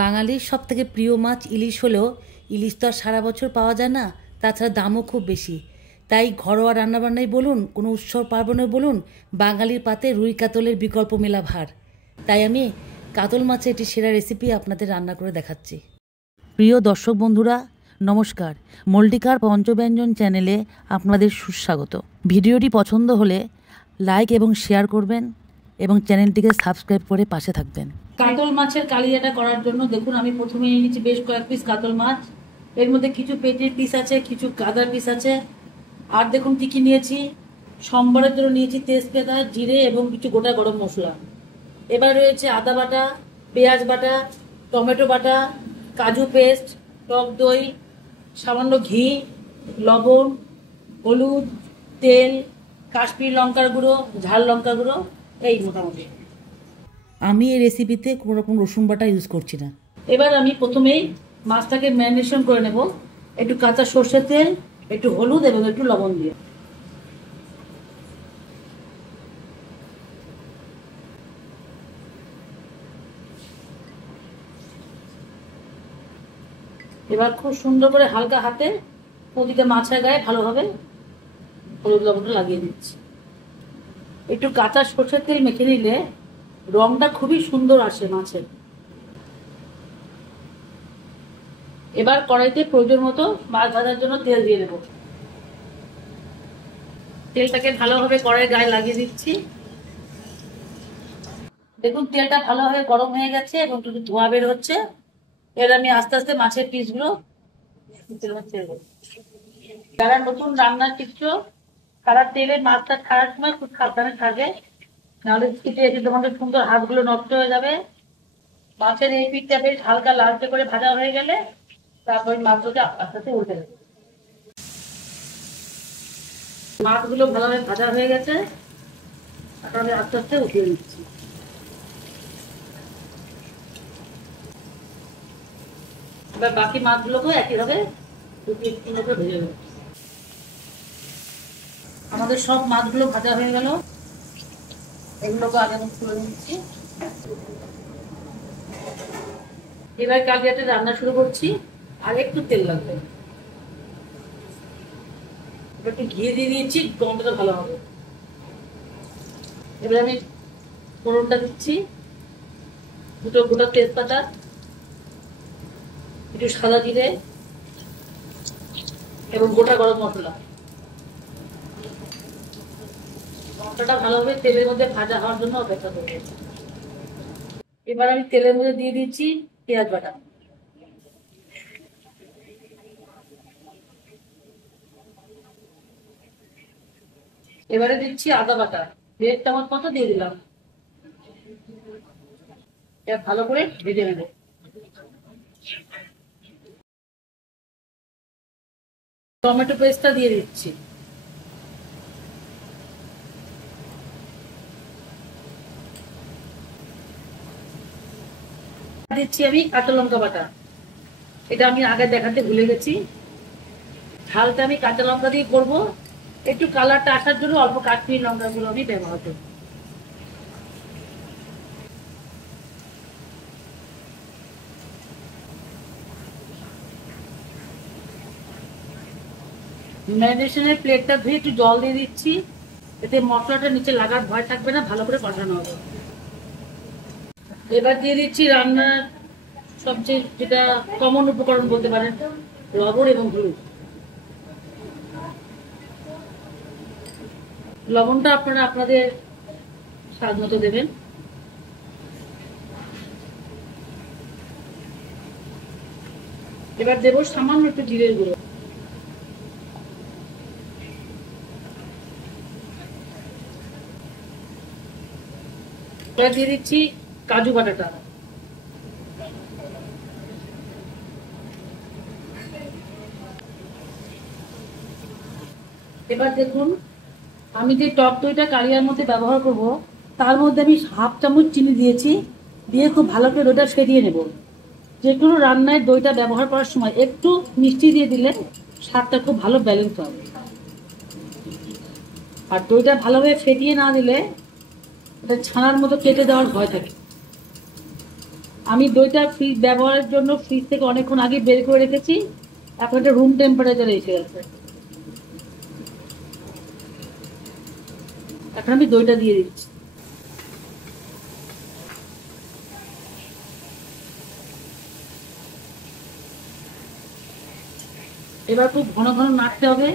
বাঙালির সবথেকে প্রিয় মাছ ইলিশ হলেও ইলিশ তো আর সারা বছর পাওয়া যায় না, তাছাড়া দামও খুব বেশি। তাই ঘরোয়া রান্নাবান্নাই বলুন, কোনো উৎসব পার্বণে বলুন, বাঙালির পাতে রুই কাতলের বিকল্প মেলা ভার। তাই আমি কাতল মাছের একটি সেরা রেসিপি আপনাদের রান্না করে দেখাচ্ছি। প্রিয় দর্শক বন্ধুরা, নমস্কার। মল্টিকার পঞ্চব্যঞ্জন চ্যানেলে আপনাদের সুস্বাগত। ভিডিওটি পছন্দ হলে লাইক এবং শেয়ার করবেন এবং চ্যানেলটিকে সাবস্ক্রাইব করে পাশে থাকবেন। কাতল মাছের কালিয়াটা করার জন্য দেখুন, আমি প্রথমে নিয়েছি বেশ কয়েক পিস কাতল মাছ। এর মধ্যে কিছু পেটির পিস আছে, কিছু গাদার পিস আছে। আর দেখুন কী কী নিয়েছি। সম্বরের জন্য নিয়েছি তেজপাতা, জিরে এবং কিছু গোটা গরম মশলা। এবার রয়েছে আদা বাটা, পেঁয়াজ বাটা, টমেটো বাটা, কাজু পেস্ট, টক দই, সামান্য ঘি, লবণ, হলুদ, তেল, কাশ্মীরি লঙ্কার গুঁড়ো, ঝাল লঙ্কার গুঁড়ো, এই মোটামুটি। আমি এই রেসিপিতে কোনো রকম রসুন বাটা ইউজ করছি না। এবার আমি প্রথমেই মাছটাকে ম্যারিনেশন করে নেব একটু কাঁচা সর্ষের তেল, একটু হলুদ এবং একটু লবণ দিয়ে। এবার খুব সুন্দর করে হালকা হাতে প্রতিটা মাছের গায়ে ভালোভাবে হলুদ লবণটা লাগিয়ে দিচ্ছি। একটু কাঁচা সর্ষের তেল মেখে নিলে রংটা খুবই সুন্দর আসে মাছের। এবার কড়াইতে প্রয়োজন মতো মাছ ভাজার জন্য তেল দিয়ে দেব। তেলটাকে ভালোভাবে কড়াইয়ের গায়ে লাগিয়ে দিচ্ছি। দেখুন তেলটা ভালোভাবে গরম হয়ে গেছে এবং একটু ধোঁয়া বের হচ্ছে। এবার আমি আস্তে আস্তে মাছের পিসগুলো যারা নতুন রান্না শিখছো তারা তেলে মাছটা ছাড়ার সময় খুব সাবধানে থাকবে, নাহলে ছিটে এসে তোমাদের সুন্দর হাতগুলো নষ্ট হয়ে যাবে। মাছের এই পিঠটা বেশ হালকা লালচে করে ভাজা হয়ে গেলে তারপর মাছগুলোকে আস্তে আস্তে উল্টে দেবে। মাছগুলো ভালোভাবে ভাজা হয়ে গেছে, তারপর আমি আস্তে আস্তে উঠিয়ে নিচ্ছি। এবার বাকি মাছগুলোকেও একইভাবে ভেজে নেব। আমাদের সব মাছগুলো ভাজা হয়ে গেল, এগুলোকে আগে তুলে নিচ্ছি। এবার কালিয়াটা রান্না শুরু করছি। আর একটু তেল লাগবে, এবার একটু ঘি দিয়ে দিয়েছি, গন্ধটা ভালো হবে। এবার আমি ফোড়নটা দিচ্ছি, দুটো গোটা তেজপাতা, একটু সাদা জিরে এবং গোটা গরম মশলা। মশলাটা ভালোভাবে তেলের মধ্যে ভাজা হওয়ার জন্য অপেক্ষা করব। এবার আমি তেলের মধ্যে দিয়ে দিচ্ছি পেঁয়াজ বাটা। এবারে দিচ্ছি আদা বাটা, 1.5 চামচ মতো দিয়ে দিলাম। এটা ভালো করে ভেজে নেব। টমেটো পেস্টটা দিয়ে দিচ্ছি। দিচ্ছি আমি কাঁচা লঙ্কা বাটা, এটা আমি আগে দেখাতে ভুলে গেছি। ঝালটা আমি কাঁচা লঙ্কা দিয়ে করবো, একটু কালারটা আসার জন্য অল্প কাশ্মীরি লঙ্কাগুলো আমি ব্যবহার করব। ম্যারিনেশনের প্লেটটা ধুয়ে একটু জল দিয়ে দিচ্ছি, এতে মশলাটা নিচে লাগার ভয় থাকবে না, ভালো করে কষানো হবে। এবার দিয়ে দিচ্ছি রান্নার সবচেয়ে যেটা কমন উপকরণ বলতে পারেন, লবণ এবং হলুদ। লবণটা আপনারা আপনাদের স্বাদ মতো দেবেন। এবার দেবো সামান্য একটু জিরের গুঁড়ো। এবার দিয়ে দিচ্ছি কাজু বাটাটা। এবার দেখুন, আমি যে টক দইটা কালিয়ার মধ্যে ব্যবহার করব তার মধ্যে আমি 1/2 চামচ চিনি দিয়েছি, দিয়ে খুব ভালো করে দইটা ফেটিয়ে নেব। যে কোনো রান্নায় দইটা ব্যবহার করার সময় একটু মিষ্টি দিয়ে দিলে স্বাদটা খুব ভালো ব্যালেন্স হবে। আর দইটা ভালোভাবে ফেটিয়ে না দিলে এটা ছানার মতো কেটে দেওয়ার ভয় থাকে। আমি দইটা ফ্রিজ ব্যবহারের জন্য ফ্রিজ থেকে অনেকক্ষণ আগে বের করে রেখেছি, এখন এটা রুম টেম্পারেচারে এসে গেছে। এখন আমি দইটা দিয়ে দিচ্ছি। এবার খুব ঘন ঘন নাড়তে হবে,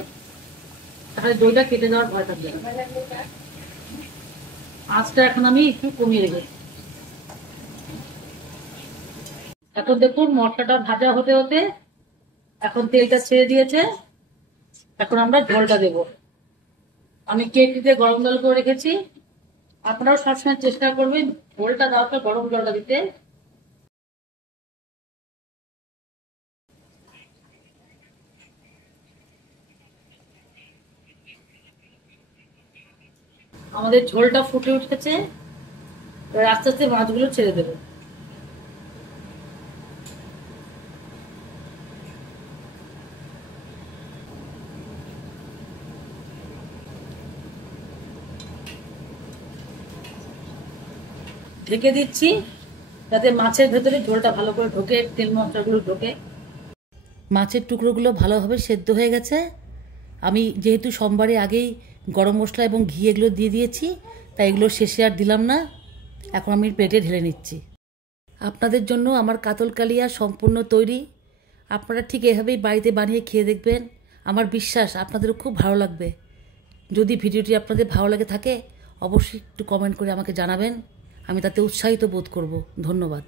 তাহলে দইটা কেটে যাওয়ার ভয় থাকবে না। আঁচটা এখন আমি একটু কমিয়ে রেখেছি। এখন দেখুন মশলাটা ভাজা হতে হতে এখন তেলটা ছেড়ে দিয়েছে। এখন আমরা ঝোলটা দেব। আমি কেটলিতে গরম জল করে রেখেছি, আপনারাও সবসময় চেষ্টা করবেন ঝোলটা দেওয়ার পর গরম জলটা দিতে। আমাদের ঝোলটা ফুটে উঠেছে, এবার আস্তে আস্তে মাছগুলো ছেড়ে দেবো। ঢেকে দিচ্ছি যাতে মাছের ভেতরে ঝোলটা ভালো করে ঢোকে, তেল মশলাগুলো ঢোকে। মাছের টুকরোগুলো ভালোভাবে সেদ্ধ হয়ে গেছে। আমি যেহেতু সোমবারে আগেই গরম মশলা এবং ঘি এগুলো দিয়ে দিয়েছি, তাই এগুলো শেষে আর দিলাম না। এখন আমি প্লেটে ঢেলে নিচ্ছি। আপনাদের জন্য আমার কাতল কালিয়া সম্পূর্ণ তৈরি। আপনারা ঠিক এভাবেই বাড়িতে বানিয়ে খেয়ে দেখবেন। আমার বিশ্বাস আপনাদেরও খুব ভালো লাগবে। যদি ভিডিওটি আপনাদের ভালো লাগে থাকে অবশ্যই একটু কমেন্ট করে আমাকে জানাবেন, আমি তাতে উৎসাহিত বোধ করব। ধন্যবাদ।